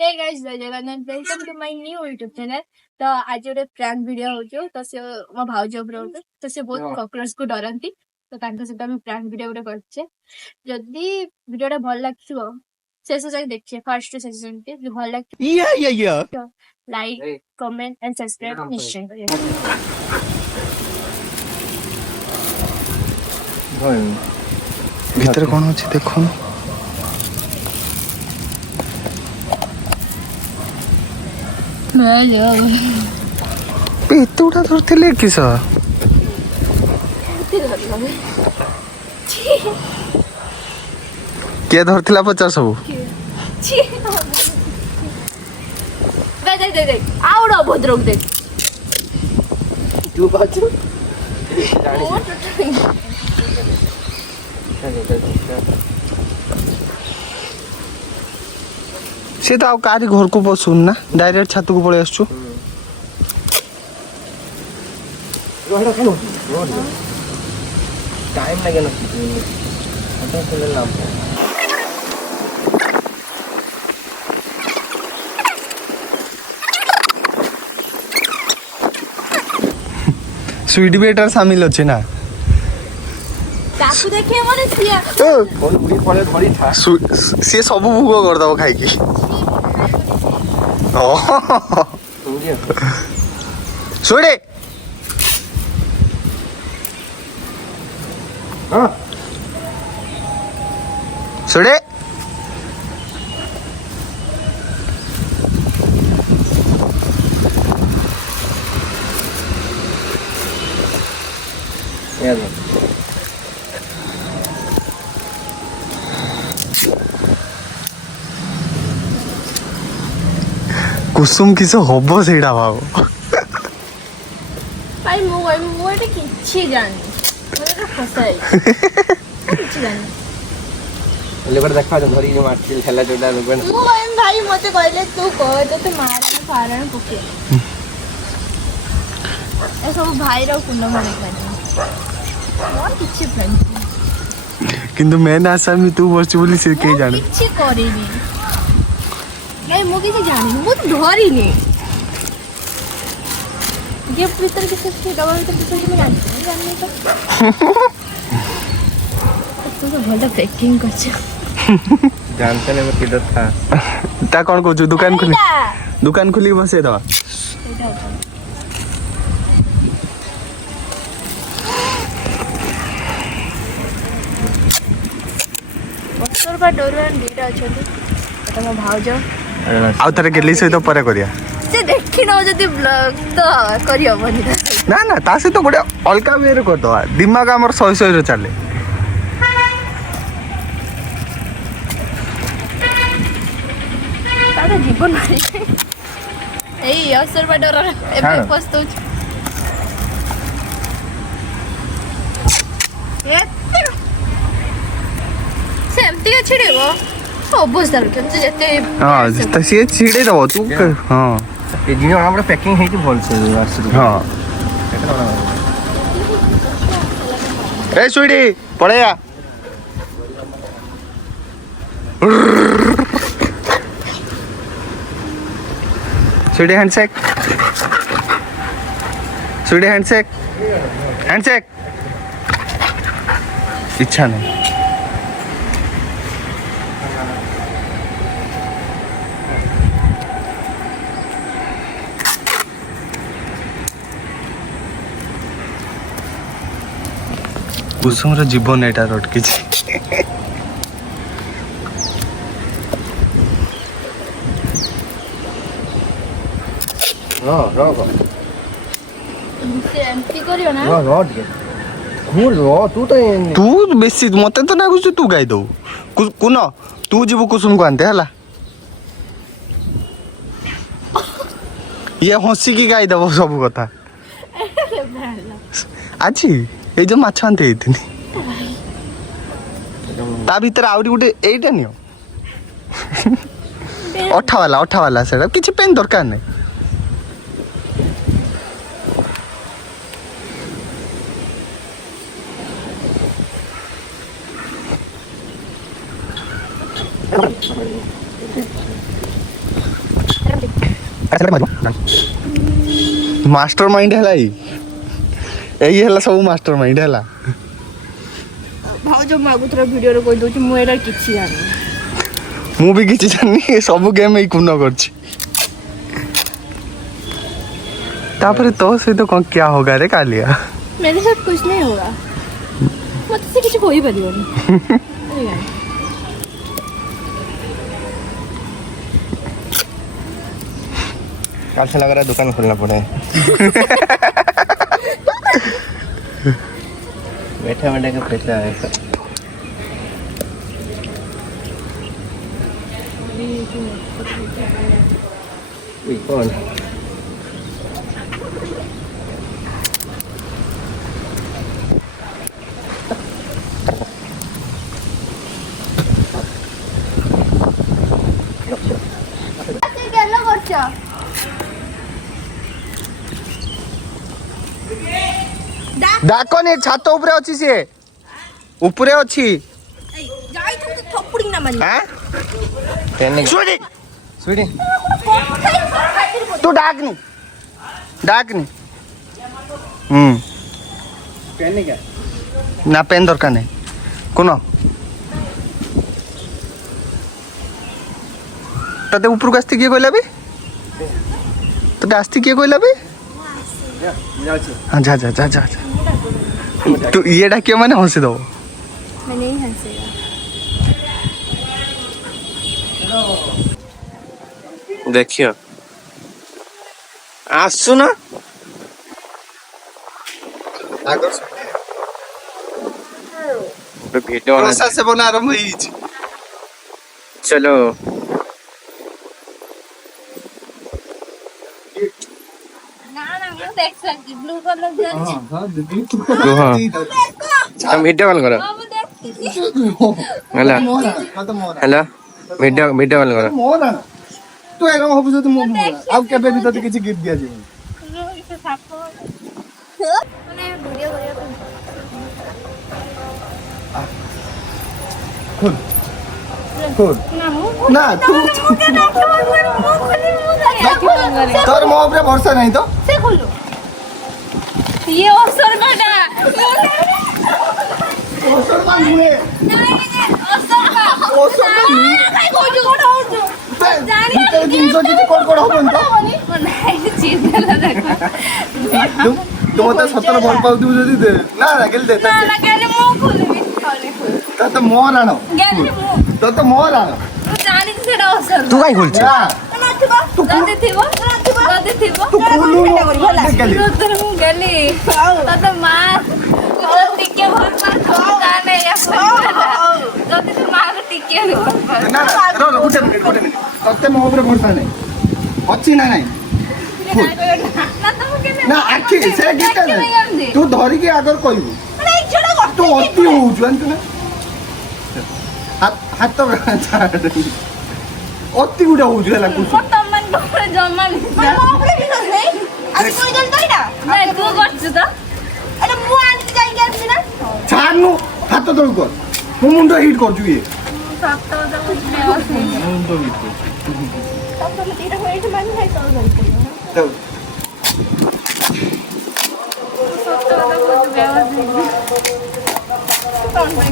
Hey guys, जय Jagannath, welcome to my new YouTube channel. तो आज गोटे प्रैंक वीडियो हो तो से मो भाउज उपर तो से बहुत कॉकरोच को डरती तो सहित आम प्रैंक वीडियो गोटे करछे। जदि वीडियोटा भल लागिथिबो शेष जाय देखिए फर्स्ट सेशन के भल लाग लाइक कमेंट एंड सब्सक्राइब निश्चय करिए। भीतर कौन अच्छे देखो एतुटा धरते किस किए धरला पचार सब आउट भद्रक देख सी तो कारी घर को पशुन ना डायरेक्ट छात को पड़े आसु टाइम लगे ना स्वीट भी एटार शामिल अच्छे ना ताकू देखे माने सिया कोन बुढ़ी पड़े धरी था सी सब भोग कर दबो खाई की सुड़े हां सुड़े यार कुसुम किस हम से भाव भाई मो एटे किछि जानि मोरे फसाई किछि जानि लेबर देखा जो धरी जो मारती खेला जोडा लोगन मो भाई मते कहले तू कह तो मारन फारन पुके ए सब भाई रो कुंड माने कानी मोर किछि फ्रेंड किंतु मैंने आशा में तू बस बोली से के जाने किछि करिनी नहीं मो किछि जानि मो तो धरिनी गिफ्ट भीतर किछि डबल भीतर किछि मैं जानि तो तो भल पैकिंग करछ जानते नहीं मैं किधर था ता कौन को दुकान खुली बसे दवा बसर बा डोरवान दीटा अछथि तो मो भाउज आउ तारे गेली सहित परे करिया से देखि न जति ब्लॉग तो करियो बनी ना ना ता से तो गोटे अलका वे रे कर दवा दिमाग हमर सही सही रे चले तारा जीवन मारी एई असर बा डोर एबे पस्तौ सेमती छिड़ेबो अवस्था रखते जते हां त से छिड़े दबो तू हां ये जिनो हमरा पैकिंग है कि बोल से हां ए सुईडी पड़े आ सुईडी हैंडशेक हैंडशेक इच्छा नहीं कुसुम जीवन एटा अटकी तू बेसी मत तो ना तू गाई दो कुन तू जीव कुसुम को आनते है ये हसिकी गाई दब सब कथा आज ये जो माछ आनते ता भीतर आउरी गोटे एटा नियो अठा वाला सेटा किछि पेन दरकार नहीं मास्टर माइंड है यही है सब मास्टर माइंड है भाउज मु आगुतर वीडियो रे कहि दोची मु एरा किछि जानि मु भी किछि जानि सब गेम ही कुन करछि तापर तो से तो क्या होगा रे कालिया मेरे साथ कुछ नहीं होगा मत से किसी कोई परियों कल से लग रहा है दुकान खोलना पड़े बैठे बैठे के पैसा है कौन डाकनी छात ऊपर अच्छी सी ऊपर अच्छी तू डाकनी ना पेन दरकार नहीं कौन ते ऊपर को आसती किए कहला भी तो आसती किए कहला भी हाँ जा जा जा जा तू ये डाकियो मैंने हंसी दो मैं नहीं हंसेगा देखियो आसु ना वीडियो प्रसाद से बना आरंभ ही चलो देख सकती ब्लू कलर हम वीडियो कॉल करो हेलो हेलो वीडियो कॉल करो मोर तू एरम हबु जो मो आ केबे भी तते किछि गिफ्ट दिया जे माने वीडियो खुद ना तू तोर मो ऊपर भरोसा नहीं तो से खोलो ये अवसर बेटा ओसर मान हुए ओसर काय कोजो कोडा होतो जानी जिंसो किछि कोड होबन तो नाही चीज देला देखो तुम तो सतर भल पाउ दु जदी दे ना ना गेल दे ना गेले मो खोलबी तो मोर आनो गेले मो तो मोर आनो जानी सेडा अवसर तू काई खोलछ ना थिबा गदे थिबो तू खोलू गेली उधर मु गेली तत मार टिके भर पर जाने या गदे तो मार टिके ना रो रो गुटे मिनिट तते मो ऊपर भरोसा नहीं अछि ना नहीं ना आखि से गीत नहीं तू धरी के आगर कहबू तू अति हो जानत ना हाथ तो अति गुडा हो जला कुछ तमन डोरे जमा नहीं आज कोई जल तोइडा नहीं तू करछ त अरे मु आंटी जाई गेल ना छानु हाथ तोड़ कर मु मुंडो हिट कर जुए सात तो कुछ नहीं मुंडो हिट कर तब तो तेरा होइट मान है तो गई तो सत्ता तो कुछ व्यवस्थित कौन भाई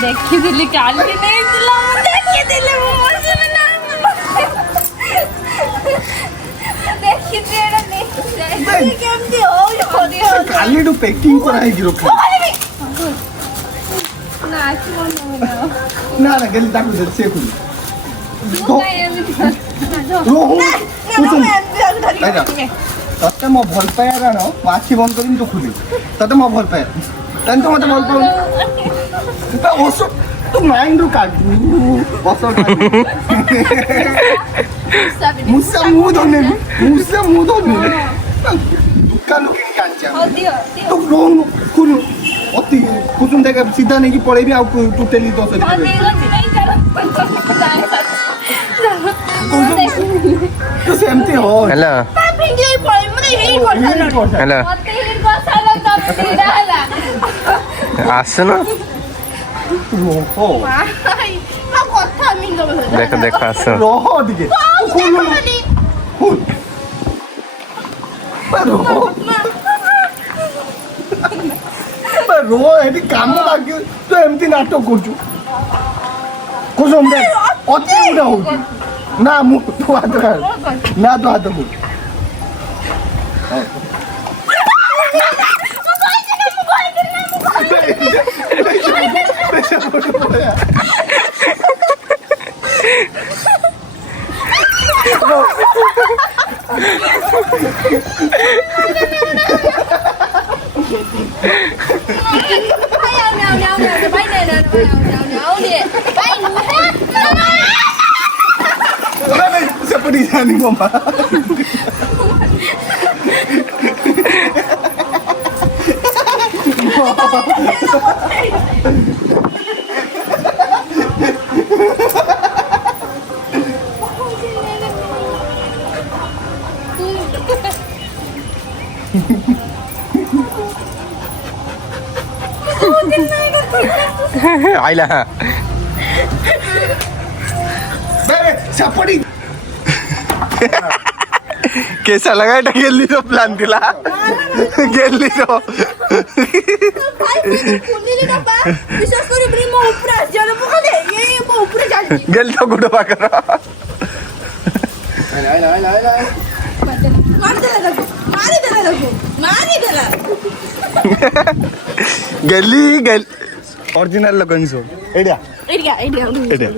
देखिदिली काली नहीं दिला मु देखिदिली मु मजे में ना देखिदि एटा नहीं केमती हो खाली तो पैकिंग करा है गिरो खा ना आखि मन ना ना गेल ताकू दे से कुल हो रो तते मो भल पाया रानो आखि बंद करिन तो खुली तते मो भल पाया तन तो मते भल पाउ तो ओसो तो माइंड रू काट ओसो मुसा मु दोने दुकान के कांचा हो दियो तो रोन कुन अति कुसुम देख सीधा नहीं कि पड़ेबी आ तू टेली दस हो दियो नहीं चलो तो सेमती हो हेलो पिंगी पड़े मने हेई करछन हेलो मते हिर गसाला तब सीधा हला आसु ना ଭାଇ ମୋ କଥା ମିଙ୍ଗ ଦେଖ ଦେଖ ଆସ ରହ ଟିକେ ରୋ ଏଠି କାମ ଲାଗି ତୁ ଏମିତି ନାଟକ କରୁଛୁ କୁସୁମ ଅତି ଗୁଡ଼ା ହଉଛି ନା ମୁଁ ତୋ ହାତ ନା ତୋ ହାତ ମୁଁ seperti ini mama आइला seperti कैसा लगा এটা গেলি তো প্ল্যান দিলা গেলি তো विश्वास करू ब्री मो ऊपर जण पकले ये मो ऊपर जाली গেলি তো গুড পাকর मारी देला গেলি গেল অরিজিনাল লগন সো এডা एडिया এডা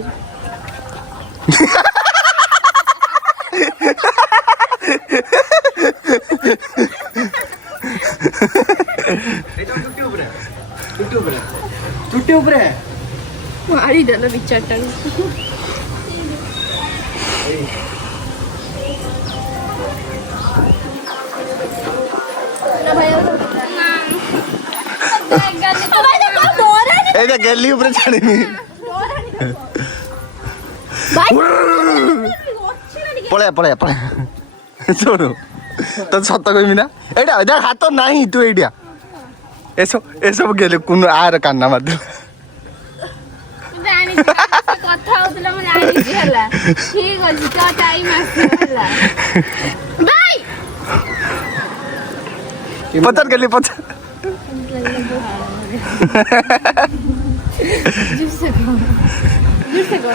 चुट्टी ऊपर मारी देला बिचारटा ना भाई এইটা গেলি উপরে ছাড়িনি পড়ে পড়ে পড়ে শোনো তো সত্য কইবি না এইটা দেখ হাত নাই তুই এইটা এসব গেলে কোন আর কান্না মারতে କଥା ହଉଥିଲା ମୁଁ ଜାଣିଛି ହେଲା ଠିକ ଅଛି ତ ଟାଇମ ଆସିବ ହେଲା ବାଇ ପଚାର ଗେଲି ପଚାର जुसे को